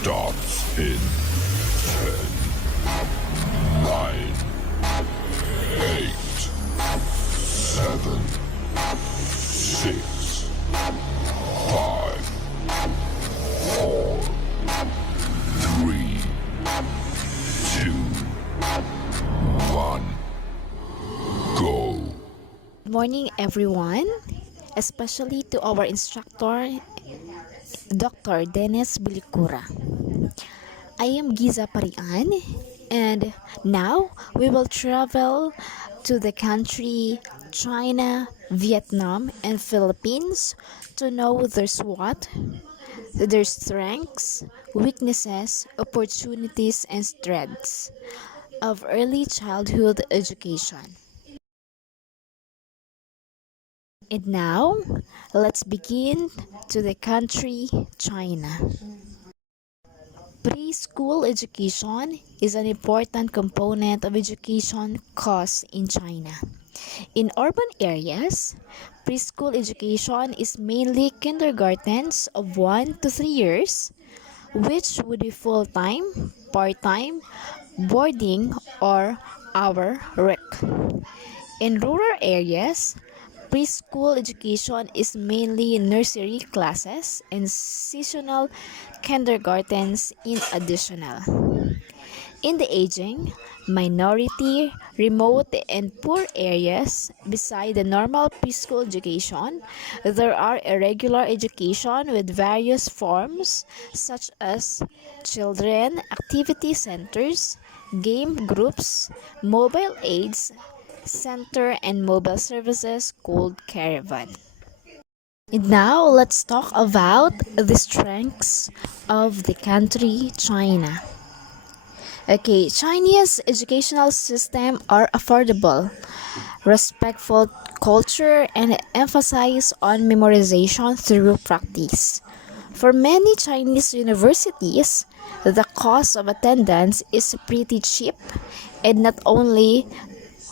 starts in 10, 9, 8, 7, 6, 5, 4, 3, 2, 1, go. Good morning, everyone, especially to our instructor, Dr. Dennis Bilicura. I am Giza Pari-an, and now we will travel to the country China, Vietnam, and Philippines to know their strengths, weaknesses, opportunities, and strengths of early childhood education. And now, let's begin to the country China. Preschool education is an important component of education costs in China. In urban areas, preschool education is mainly kindergartens of 1 to 3 years, which would be full-time, part-time, boarding, or hour rec. In rural areas, preschool education is mainly nursery classes and seasonal kindergartens in additional. In the aging, minority, remote, and poor areas, beside the normal preschool education, there are irregular education with various forms such as children activity centers, game groups, mobile aids center, and mobile services called Caravan. And now let's talk about the strengths of the country China. Okay, Chinese educational system are affordable, respectful culture, and emphasize on memorization through practice. For many Chinese universities, the cost of attendance is pretty cheap, and not only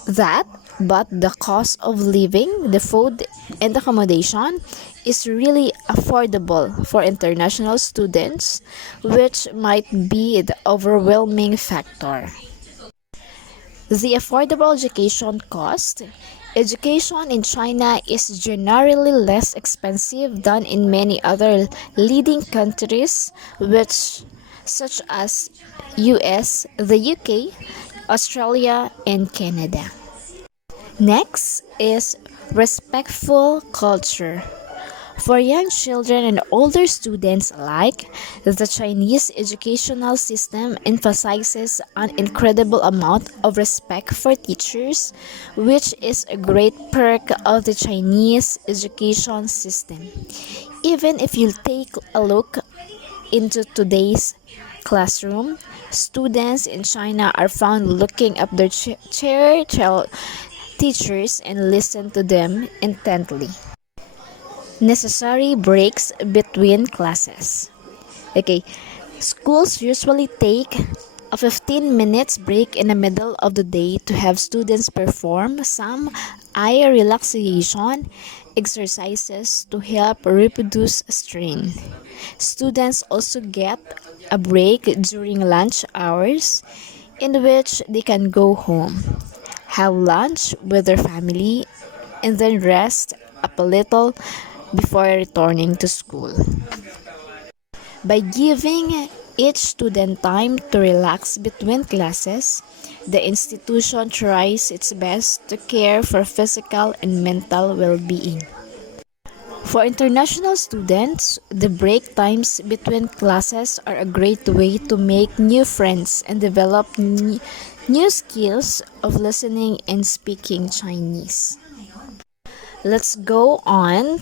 that, but the cost of living, the food, and accommodation is really affordable for international students, which might be the overwhelming factor. The affordable education cost. Education in China is generally less expensive than in many other leading countries, which such as US, the UK, Australia, and Canada. Next is respectful culture. For young children and older students alike, the Chinese educational system emphasizes an incredible amount of respect for teachers, which is a great perk of the Chinese education system. Even if you take a look into today's classroom, students in China are found looking up their teachers and listen to them intently. Necessary breaks between classes. Okay, schools usually take a 15 minutes break in the middle of the day to have students perform some eye relaxation exercises to help reduce strain. Students also get a break during lunch hours in which they can go home, have lunch with their family, and then rest up a little before returning to school. By giving each student time to relax between classes, the institution tries its best to care for physical and mental well-being. For international students, the break times between classes are a great way to make new friends and develop new skills of listening and speaking Chinese. Let's go on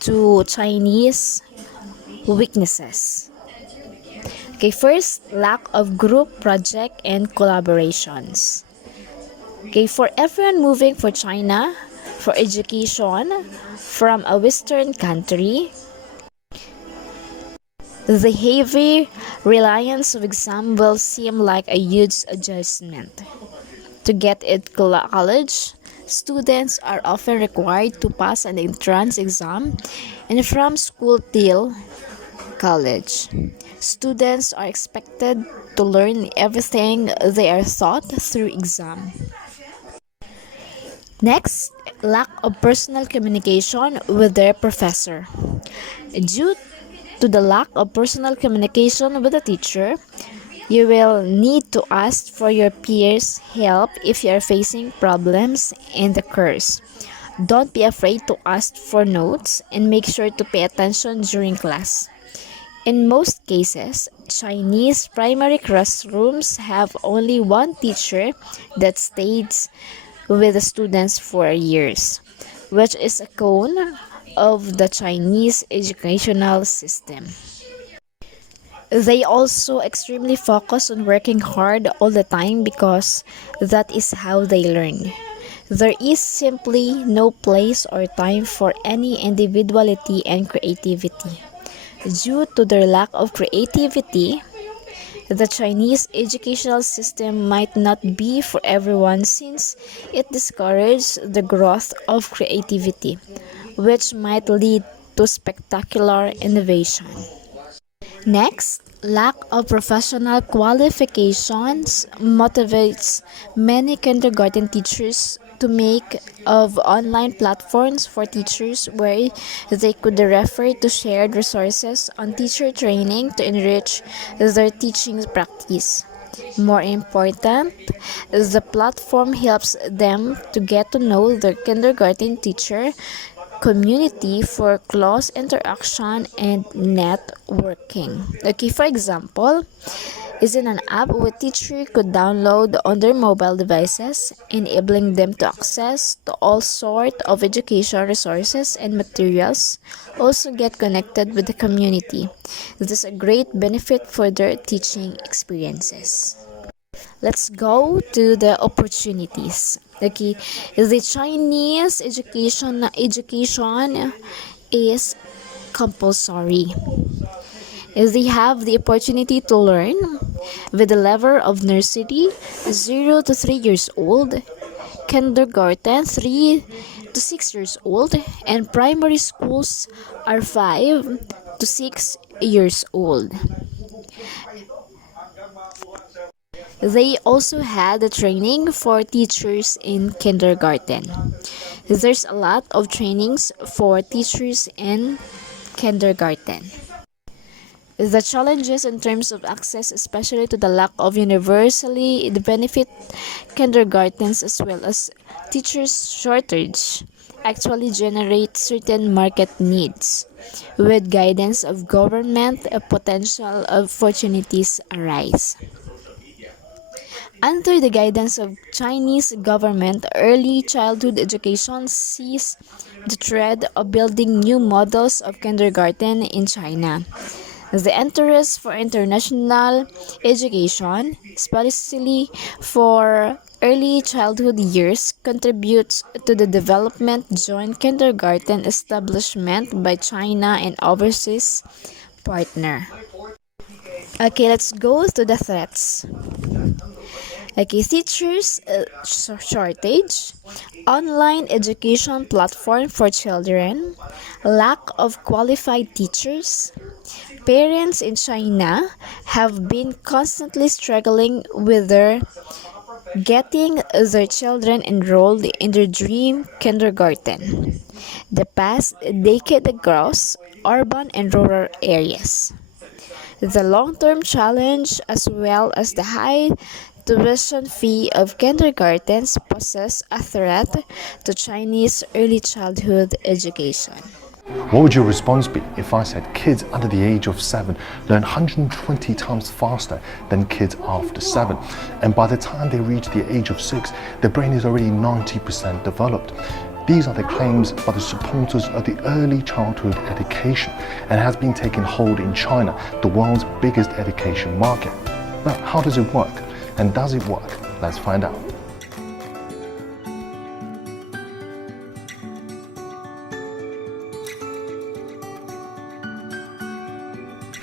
to Chinese weaknesses. Okay, first, lack of group project and collaborations. Okay, for everyone moving for China for education from a Western country, the heavy reliance of exam will seem like a huge adjustment. To get into college, students are often required to pass an entrance exam and from school till college. Students are expected to learn everything they are taught through exam. Next, lack of personal communication with their professor. Due to the lack of personal communication with the teacher, you will need to ask for your peers' help if you are facing problems in the course. Don't be afraid to ask for notes and make sure to pay attention during class. In most cases, Chinese primary classrooms have only one teacher that stays with the students for years, which is a cone of the Chinese educational system. They also extremely focus on working hard all the time because that is how they learn. There is simply no place or time for any individuality and creativity. Due to their lack of creativity, the Chinese educational system might not be for everyone since it discourages the growth of creativity, which might lead to spectacular innovation. Next, lack of professional qualifications motivates many kindergarten teachers to make of online platforms for teachers where they could refer to shared resources on teacher training to enrich their teaching practice. More important, the platform helps them to get to know their kindergarten teacher community for close interaction and networking. Okay, for example, is in an app where teacher could download on their mobile devices, enabling them to access to all sort of education resources and materials, also get connected with the community. This is a great benefit for their teaching experiences. Let's go to the opportunities. Okay, the Chinese education is compulsory. They have the opportunity to learn with the level of nursery 0 to 3 years old, kindergarten 3 to 6 years old, and primary schools are 5 to 6 years old. They also had the training for teachers in kindergarten. There's a lot of trainings for teachers in kindergarten. The challenges in terms of access, especially to the lack of universally benefit kindergartens as well as teachers shortage, actually generate certain market needs. With guidance of government, potential opportunities arise. Under the guidance of Chinese government, early childhood education sees the thread of building new models of kindergarten in China. The interest for international education, especially for early childhood years, contributes to the development joint kindergarten establishment by China and overseas partner. Okay, let's go to the threats. Okay, teachers shortage, online education platform for children, lack of qualified teachers. Parents in China have been constantly struggling with getting their children enrolled in their dream kindergarten. The past decade across urban and rural areas. The long-term challenge as well as the high tuition fee of kindergartens poses a threat to Chinese early childhood education. What would your response be if I said kids under the age of 7 learn 120 times faster than kids after 7, and by the time they reach the age of 6, their brain is already 90% developed? These are the claims by the supporters of the early childhood education and has been taking hold in China, the world's biggest education market. Now, how does it work? And does it work? Let's find out.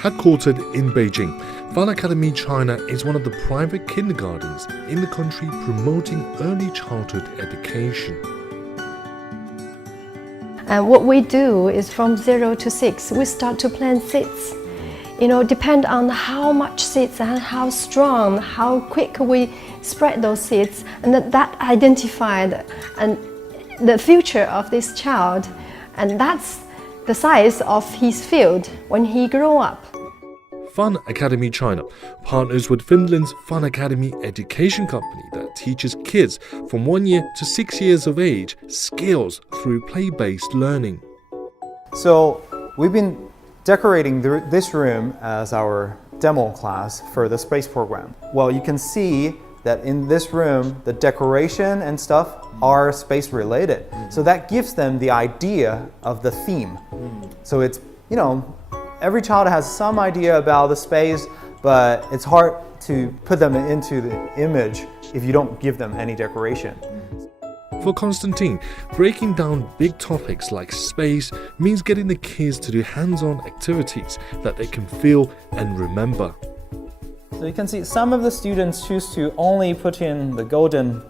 Headquartered in Beijing, Fun Academy China is one of the private kindergartens in the country promoting early childhood education. What we do is from 0 to 6, we start to plant seeds depend on how much seeds and how strong, how quick we spread those seeds, and that identified and the future of this child, and that's the size of his field when he grew up. Fun Academy China partners with Finland's Fun Academy education company that teaches kids from 1 year to 6 years of age skills through play-based learning. So we've been decorating this room as our demo class for the space program. Well, you can see that in this room, the decoration and stuff are space related. So that gives them the idea of the theme. So it's, every child has some idea about the space, but it's hard to put them into the image if you don't give them any decoration. For Konstantin, breaking down big topics like space means getting the kids to do hands-on activities that they can feel and remember. So you can see some of the students choose to only put in the golden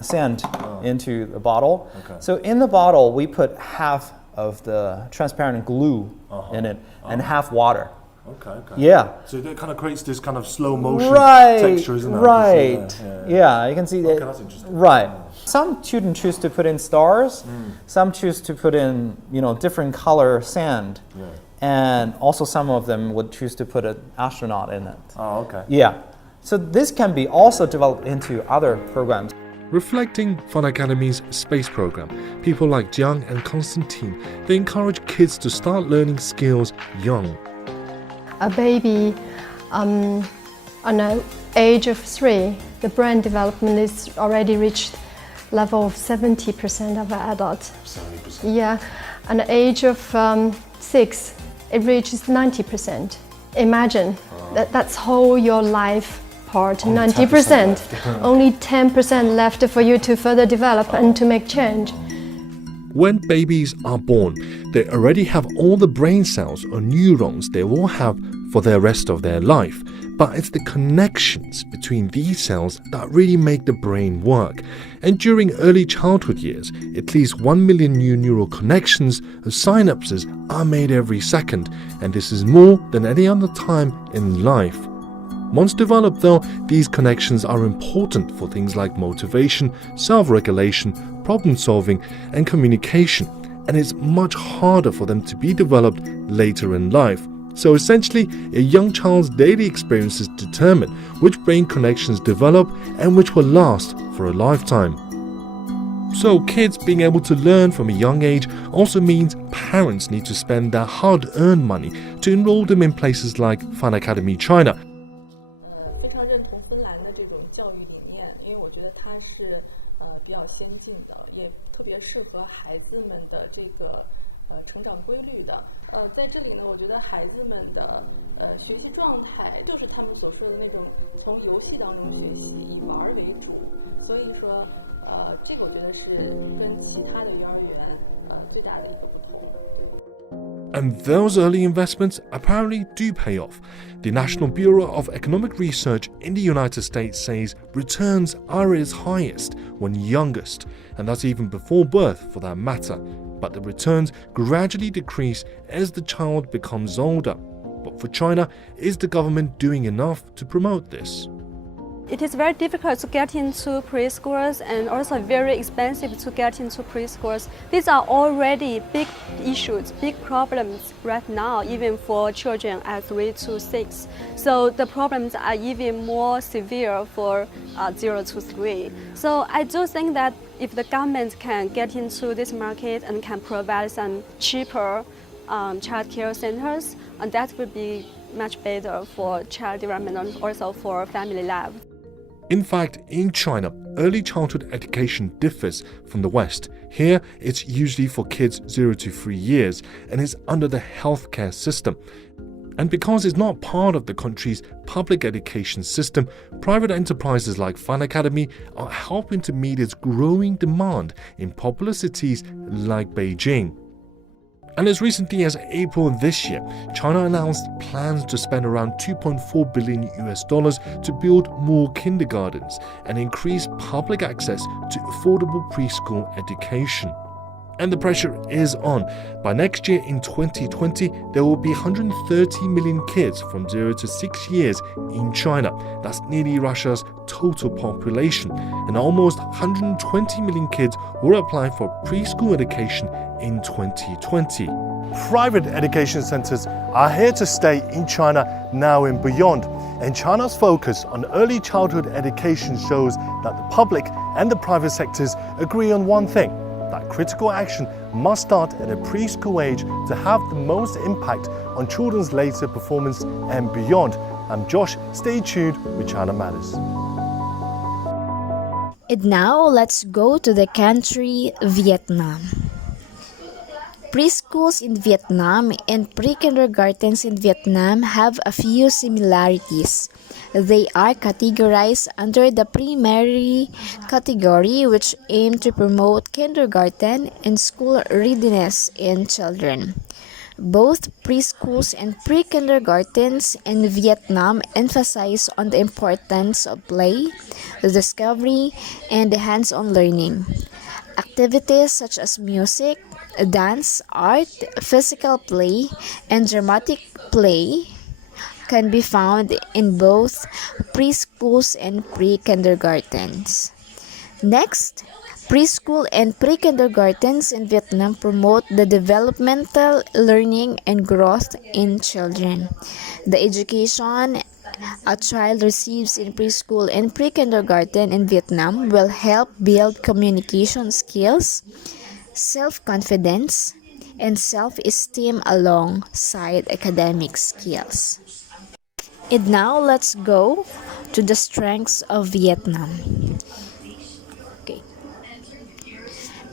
sand into the bottle. Okay. So in the bottle, we put half of the transparent glue in it and half water. Okay. Yeah. So that kind of creates this kind of slow motion texture, isn't it? Right. Yeah, you can see that. Okay, that's interesting. Right. Some students choose to put in stars. Some choose to put in, different color sand. Yeah. And also some of them would choose to put an astronaut in it. Oh, okay. Yeah. So this can be also developed into other programs. Reflecting Fun Academy's space program, people like Jiang and Konstantin, they encourage kids to start learning skills young. A baby on the age of 3, the brain development is already reached level of 70% of an adult. 70%? Yeah. At the age of 6, it reaches 90%. Imagine, that's whole your life part, 90%. Only 10% left for you to further develop and to make change. When babies are born, they already have all the brain cells or neurons they will have for the rest of their life. But it's the connections between these cells that really make the brain work. And during early childhood years, at least 1 million new neural connections or synapses are made every second, and this is more than any other time in life. Once developed though, these connections are important for things like motivation, self-regulation, problem-solving and communication, and it's much harder for them to be developed later in life. So essentially, a young child's daily experiences determine which brain connections develop and which will last for a lifetime. So kids being able to learn from a young age also means parents need to spend their hard-earned money to enroll them in places like Fun Academy China. 非常认同芬兰的这种教育理念，因为我觉得它是比较先进的，也特别适合孩子们的这个成长规律的。在这里呢，我觉得孩子们的学习状态就是他们所说的那种从游戏当中学习，以玩为主。所以说，这个我觉得是跟其他的幼儿园最大的一个不同。And those early investments apparently do pay off. The National Bureau of Economic Research in the United States says returns are at its highest when youngest, and that's even before birth for that matter. But the returns gradually decrease as the child becomes older. But for China, is the government doing enough to promote this? It is very difficult to get into preschools and also very expensive to get into preschools. These are already big issues, big problems right now, even for children at 3 to 6. So the problems are even more severe for 0 to 3. So I do think that if the government can get into this market and can provide some cheaper child care centers, and that would be much better for child development and also for family life. In fact, in China, early childhood education differs from the West. Here, it's usually for kids 0 to 3 years and is under the healthcare system. And because it's not part of the country's public education system, private enterprises like Fun Academy are helping to meet its growing demand in popular cities like Beijing. And as recently as April this year, China announced plans to spend around $2.4 billion to build more kindergartens and increase public access to affordable preschool education. And the pressure is on. By next year in 2020, there will be 130 million kids from 0 to 6 years in China. That's nearly Russia's total population. And almost 120 million kids will apply for preschool education in 2020. Private education centers are here to stay in China now and beyond. And China's focus on early childhood education shows that the public and the private sectors agree on one thing: that critical action must start at a preschool age to have the most impact on children's later performance and beyond. I'm Josh, stay tuned with China Matters. And now let's go to the country Vietnam. Preschools in Vietnam and pre-kindergartens in Vietnam have a few similarities. They are categorized under the primary category, which aim to promote kindergarten and school readiness in children. Both preschools and pre-kindergartens in Vietnam emphasize on the importance of play, discovery, and hands-on learning. Activities such as music, dance, art, physical play, and dramatic play can be found in both preschools and pre-kindergartens. Next, preschool and pre-kindergartens in Vietnam promote the developmental learning and growth in children. The education a child receives in preschool and pre-kindergarten in Vietnam will help build communication skills, self-confidence, and self-esteem alongside academic skills. And now let's go to the strengths of Vietnam. Okay.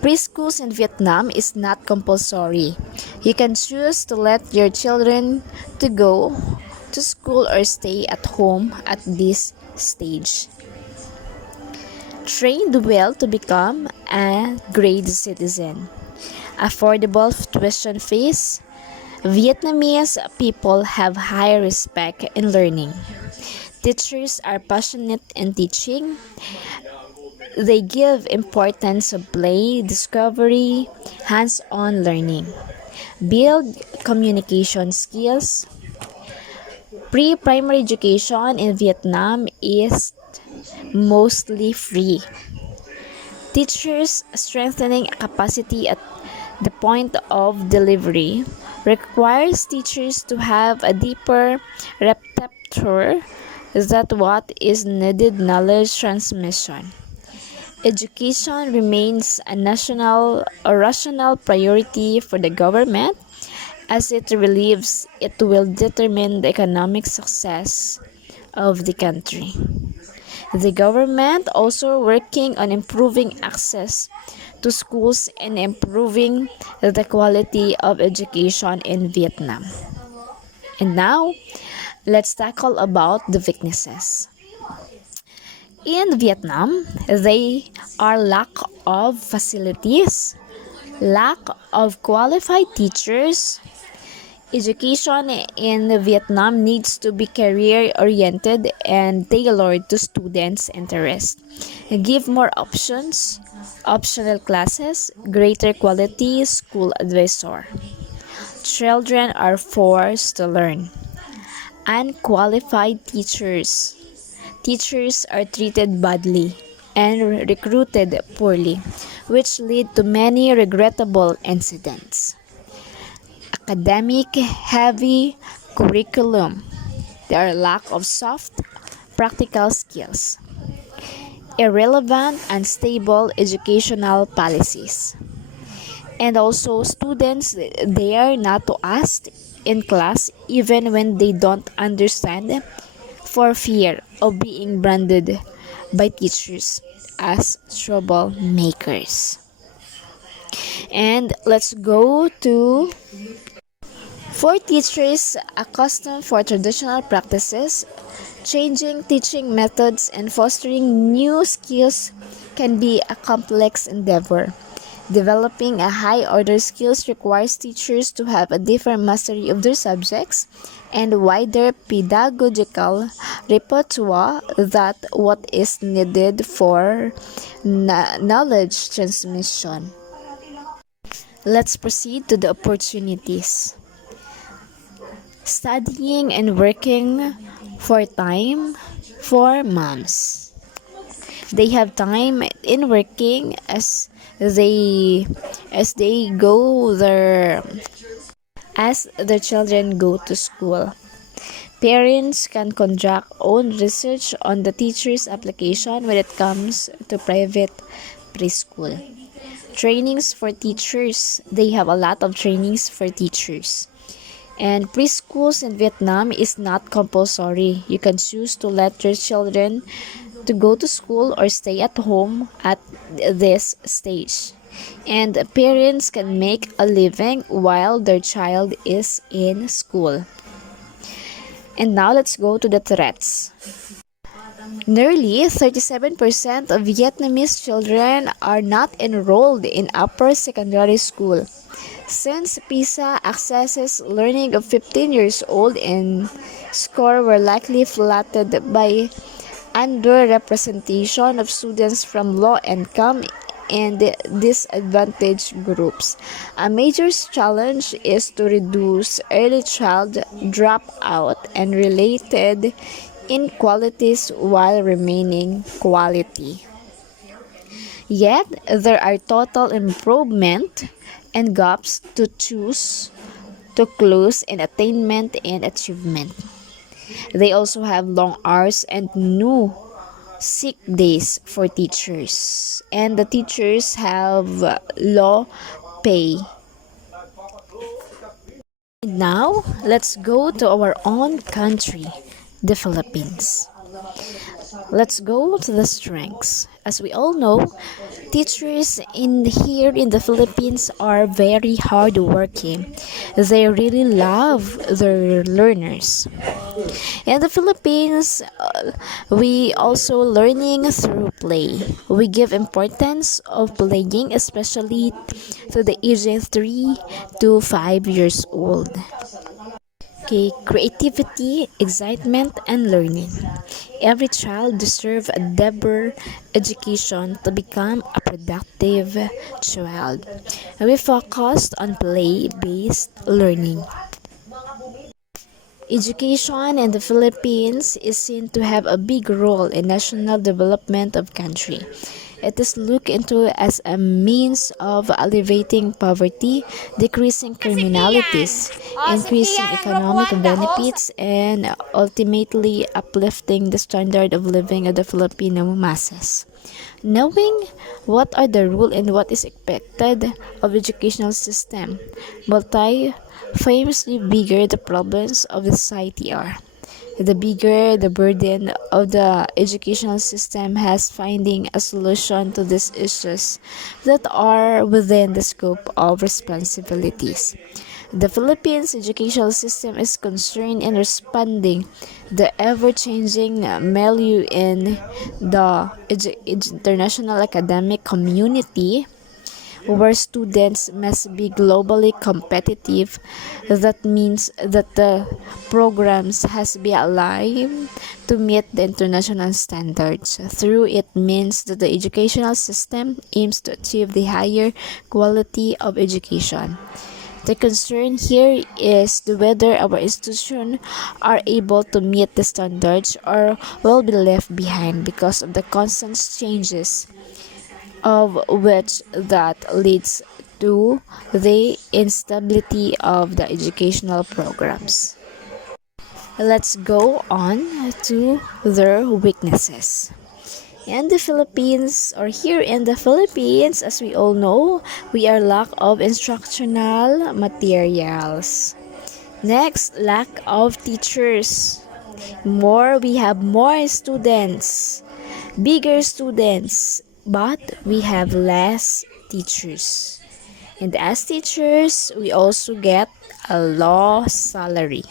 Preschools in Vietnam is not compulsory. You can choose to let your children to go to school or stay at home at this stage. Trained well to become a great citizen. Affordable tuition fees. Vietnamese people have high respect in learning. Teachers are passionate in teaching. They give importance to play, discovery, hands-on learning. Build communication skills. Pre-primary education in Vietnam is mostly free. Teachers strengthening capacity at the point of delivery requires teachers to have a deeper repertoire that what is needed knowledge transmission. Education remains a rational priority for the government as it believes it will determine the economic success of the country. The government also working on improving access to schools and improving the quality of education in Vietnam. And now, let's tackle about the weaknesses. In Vietnam, they are lack of facilities, lack of qualified teachers. Education in Vietnam needs to be career-oriented and tailored to students' interests. Give more options, optional classes, greater quality school advisor. Children are forced to learn. Unqualified teachers. Teachers are treated badly and recruited poorly, which lead to many regrettable incidents. Academic heavy curriculum. There are lack of soft, practical skills. Irrelevant and stable educational policies. And also students dare not to ask in class even when they don't understand for fear of being branded by teachers as troublemakers. And let's go to for teachers accustomed for traditional practices, changing teaching methods and fostering new skills can be a complex endeavor. Developing a high-order skills requires teachers to have a different mastery of their subjects and wider pedagogical repertoire than what is needed for knowledge transmission. Let's proceed to the opportunities. Studying and working for time for moms. They have time in working they as they go their as their children go to school. Parents can conduct own research on the teacher's application when it comes to private preschool. Trainings for teachers. They have a lot of trainings for teachers. And preschools in Vietnam is not compulsory. You can choose to let your children to go to school or stay at home at this stage. And parents can make a living while their child is in school. And now let's go to the threats. Nearly 37% of Vietnamese children are not enrolled in upper secondary school. Since PISA accesses learning of 15 years old and score were likely flattened by underrepresentation of students from low income and disadvantaged groups. A major challenge is to reduce early child dropout and related inequalities while remaining quality. Yet, there are total improvement and gaps to close in attainment and achievement. They also have long hours and new sick days for teachers, and the teachers have low pay. And now, let's go to our own country, the Philippines. Let's go to the strengths. As we all know, teachers here in the Philippines are very hardworking. They really love their learners. In the Philippines, we also learning through play. We give importance of playing, especially to the ages 3 to 5 years old. Okay, creativity, excitement, and learning. Every child deserves a deeper education to become a productive child. We focused on play-based learning. Education in the Philippines is seen to have a big role in national development of country. It is looked into as a means of alleviating poverty, decreasing criminalities, increasing economic benefits, and ultimately uplifting the standard of living of the Filipino masses. Knowing what are the rules and what is expected of educational system, famously bigger the problems of the society are, the bigger the burden of the educational system has finding a solution to these issues that are within the scope of responsibilities. The Philippines educational system is concerned in responding the ever-changing milieu in the international academic community where students must be globally competitive. That means that the programs has to be aligned to meet the international standards. Through it means that the educational system aims to achieve the higher quality of education. The concern here is whether our institutions are able to meet the standards or will be left behind because of the constant changes of which that leads to the instability of the educational programs. Let's go on to their weaknesses. In the Philippines, or here in the Philippines, as we all know, we are lack of instructional materials. Next, lack of teachers. We have more students, bigger students, but we have less teachers. And as teachers, we also get a low salary.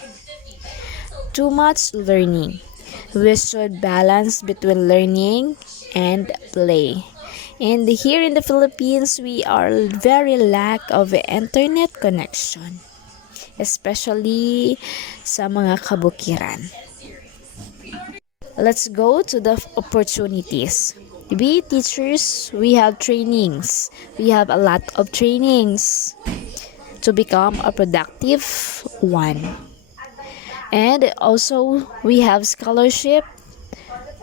Too much learning. We should balance between learning and play. And here in the Philippines, we are very lack of internet connection, especially sa mga kabukiran. Let's go to the opportunities. We teachers, we have trainings. We have a lot of trainings to become a productive one. And also we have scholarship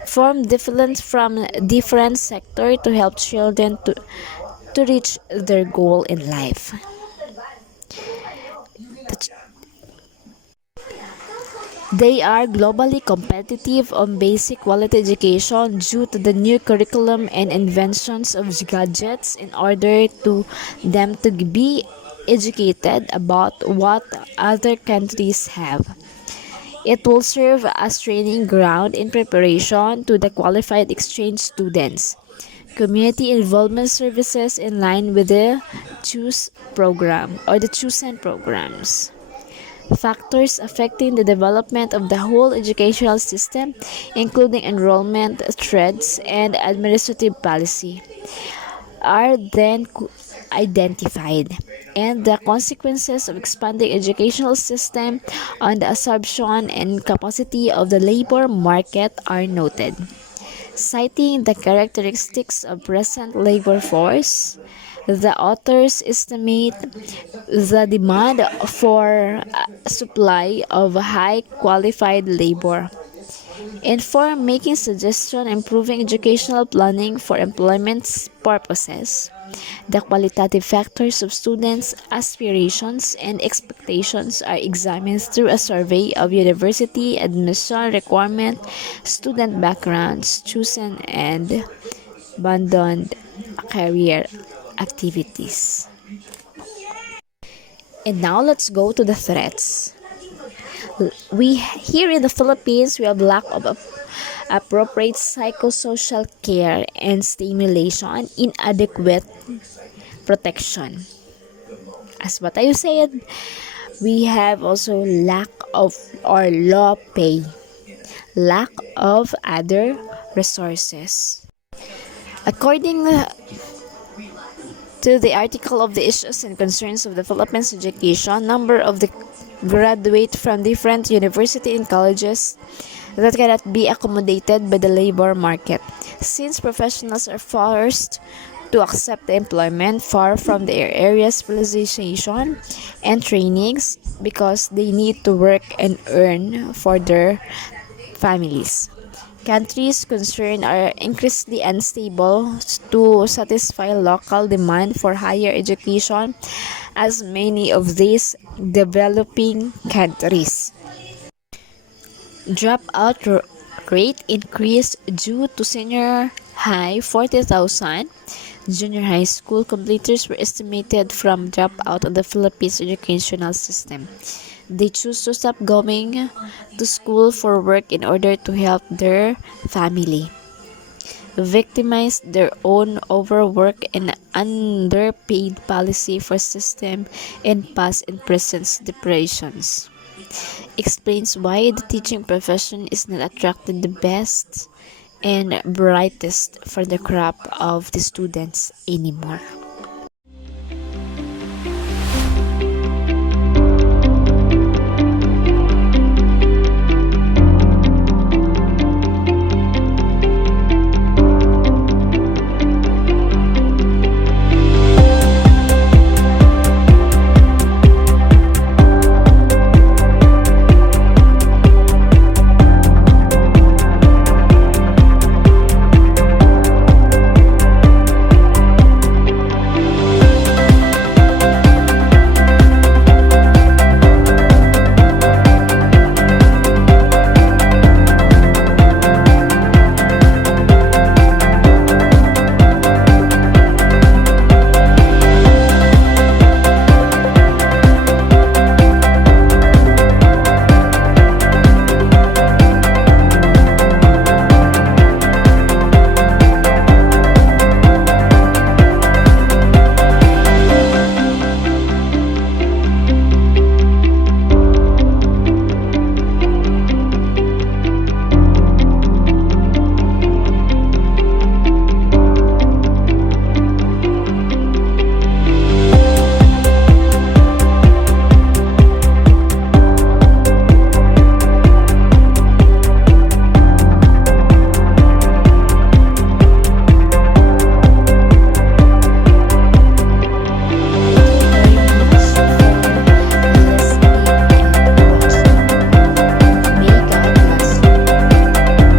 from different sector to help children to reach their goal in life. They are globally competitive on basic quality education due to the new curriculum and inventions of gadgets in order to them to be educated about what other countries have. It will serve as training ground in preparation to the qualified exchange students. Community involvement services in line with the choose program or the chosen programs. Factors affecting the development of the whole educational system, including enrollment threats and administrative policy, are then identified, and the consequences of expanding educational system on the absorption and capacity of the labor market are noted. Citing the characteristics of present labor force, the authors estimate the demand for supply of high qualified labor. And for making suggestion improving educational planning for employment purposes, the qualitative factors of students' aspirations and expectations are examined through a survey of university admission requirement, student backgrounds, chosen and abandoned career activities. And now let's go to the threats. We here in the Philippines, we have lack of appropriate psychosocial care and stimulation, inadequate protection. As what I said, we have also lack of or low pay, lack of other resources. According to the article of the issues and concerns of the Philippines education, number of the graduate from different university and colleges that cannot be accommodated by the labor market, since professionals are forced to accept the employment far from their area specialization and trainings because they need to work and earn for their families. Countries concerned are increasingly unstable to satisfy local demand for higher education, as many of these developing countries. Dropout rate increased due to senior high 40,000 junior high school completers were estimated from dropout of the Philippines educational system. They choose to stop going to school for work in order to help their family, victimize their own overwork and underpaid policy for system, and past and present depressions. Explains why the teaching profession is not attracting the best and brightest for the crop of the students anymore.